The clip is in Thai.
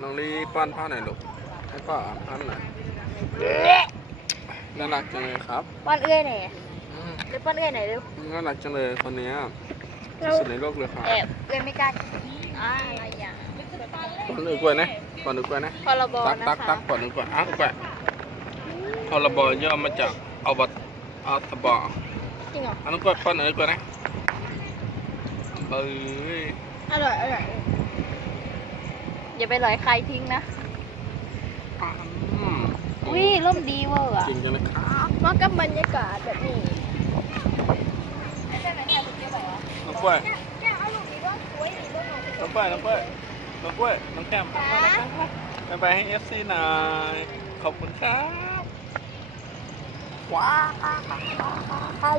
น้องลีป้อนพ่อหน่อยลูกให้พ่อป้อนหน่อยน่ารักจังเลยครับ ป้อนเอื้อยไหนอย อืม เดี๋ยวป้อนเอื้อยไหนอยเร็ว น่ารักจังเลยคนนี้ที่สุดในโลกเลยครับ แอบเอื้อยไม่กล้าอะไรอย่าง ป้อนกล้วยนะป้อนกล้วยนะ พรบ ตัก นะ ตักตั คะ กป้อนกล้วยอ้าวกล้วยพรบย่อมาจากเอาบัตเอาตบอ จริงเหรอ อันนั้นกล้วยป้อนกล้วยนะเบ้ย อร่อยอย่าไปลอยใครทิ้งนะ อืม อุ้ยร่มดีเวอร์อะ จริงจังเลยครับ เหมาะกับบรรยากาศแบบนี้ น้องกล้วย แก้เอาลูกนี้ว่าสวยดีด้วยหนู น้องกล้วยน้องกล้วยน้องกล้วยน้องแก้มไปไปให้ FC หน่อยขอบคุณครับว้าว